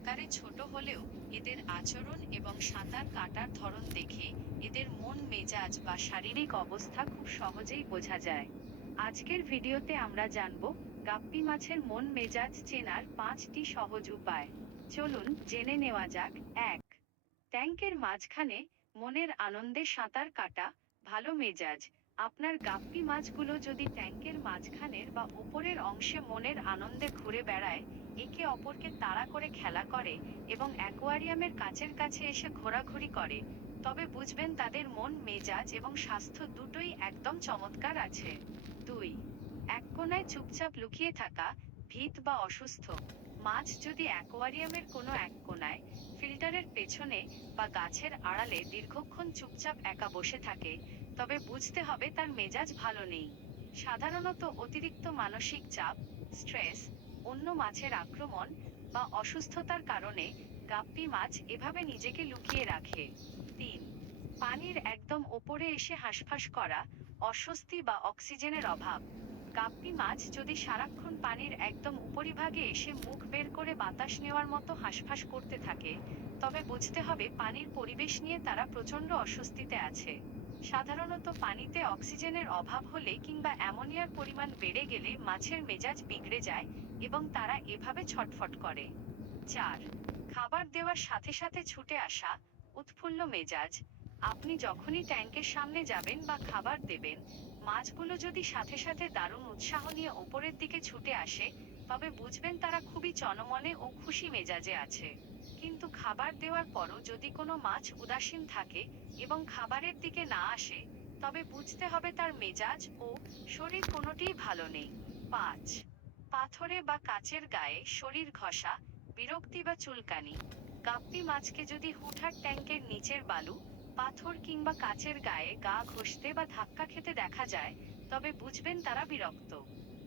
আকারে ছোট হলেও এদের আচরণ এবং সাঁতার কাটার ধরন দেখে এদের মন মেজাজ বা শারীরিক অবস্থা খুব সহজেই বোঝা যায়। আজকের ভিডিওতে আমরা জানব গাপ্পি মাছের মন মেজাজ চেনার 5টি সহজ উপায়। চলুন জেনে নেওয়া যাক। 1. ট্যাঙ্কের মাঝখানে মনের আনন্দে সাঁতার কাটা। ভালো মেজাজ। আপনার গাপ্পি মাছগুলো যদি ট্যাঙ্কের মাঝখানের বা ওপরের অংশে মনের আনন্দে ঘুরে বেড়ায়, একে অপরকে তাড়া করে খেলা করে এবং অ্যাকোয়ারিয়ামের কাছের কাছে এসে ঘোরাঘুরি করে, তবে বুঝবেন তাদের মন মেজাজ এবং স্বাস্থ্য দুটোই একদম চমৎকার আছে। 2. এক কোণায় চুপচাপ লুকিয়ে থাকা, ভীত বা অসুস্থ। মাছ যদি অ্যাকোয়ারিয়ামের কোনো এক কোণায়, ফিল্টারের পেছনে বা গাছের আড়ালে দীর্ঘক্ষণ চুপচাপ একা বসে থাকে, তবে বুঝতে হবে তার মেজাজ ভালো নেই। সাধারণত অতিরিক্ত মানসিক চাপ, স্ট্রেস, অন্য মাছের আক্রমণ বা অসুস্থতার কারণে গাপ্পি মাছ এভাবে নিজেকে লুকিয়ে রাখে। 3. পানির একদম ওপরে এসে হাঁসফাঁস করা, অস্বস্তি বা অক্সিজেনের অভাব। গাপ্পি মাছ যদি সারাক্ষণ পানির একদম উপরিভাগে এসে মুখ বের করে বাতাস নেওয়ার মতো হাঁসফাঁস করতে থাকে, তবে বুঝতে হবে পানির পরিবেশ নিয়ে তারা প্রচণ্ড অস্বস্তিতে আছে। সাধারণত পানিতে অক্সিজেনের অভাব হলে কিংবা অ্যামোনিয়ার পরিমাণ বেড়ে গেলে মাছের মেজাজ বিগড়ে যায় এবং তারা এভাবে ছটফট করে। 4. খাবার দেওয়ার সাথে সাথে ছুটে আসা, উৎফুল্ল মেজাজ। আপনি যখনই ট্যাঙ্কের সামনে যাবেন বা খাবার দেবেন, মাছগুলো যদি সাথে সাথে দারুণ উৎসাহ নিয়ে ওপরের দিকে ছুটে আসে, তবে বুঝবেন তারা খুবই চনমনে ও খুশি মেজাজে আছে। কিন্তু খাবার দেওয়ার পরও যদি কোনো মাছ উদাসীন থাকে এবং খাবারের দিকে না আসে, তবে বুঝতে হবে তার মেজাজ ও শরীর কোনোটিই ভালো নেই। 5. পাথরে বা কাচের গায়ে শরীর ঘষা, বিরক্তি বা চুলকানি। গাপ্পি মাছকে যদি হুটহাট ট্যাঙ্কের নিচের বালু, পাথর কিংবা কাচের গায়ে গা ঘষতে বা ধাক্কা খেতে দেখা যায়, তবে বুঝবেন তারা বিরক্ত।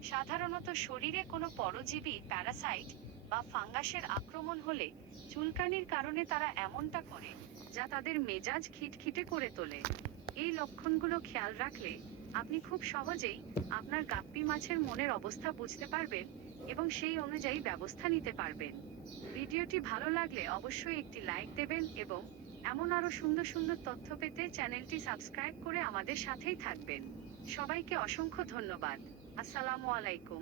সাধারণত শরীরে কোনো পরজীবী, প্যারাসাইট বা ফাঙ্গাসের আক্রমণ হলে চুলকানির কারণে তারা এমনটা করে, যা তাদের মেজাজ খিটখিটে করে তোলে। এই লক্ষণগুলো খেয়াল রাখলে আপনি খুব সহজেই আপনার গাপ্পি মাছের মনের অবস্থা বুঝতে পারবেন এবং সেই অনুযায়ী ব্যবস্থা নিতে পারবেন। ভিডিওটি ভালো লাগলে অবশ্যই একটি লাইক দেবেন এবং এমন আরো সুন্দর সুন্দর তথ্য পেতে চ্যানেলটি সাবস্ক্রাইব করে আমাদের সাথেই থাকবেন। সবাইকে অসংখ্য ধন্যবাদ। আসসালামু আলাইকুম।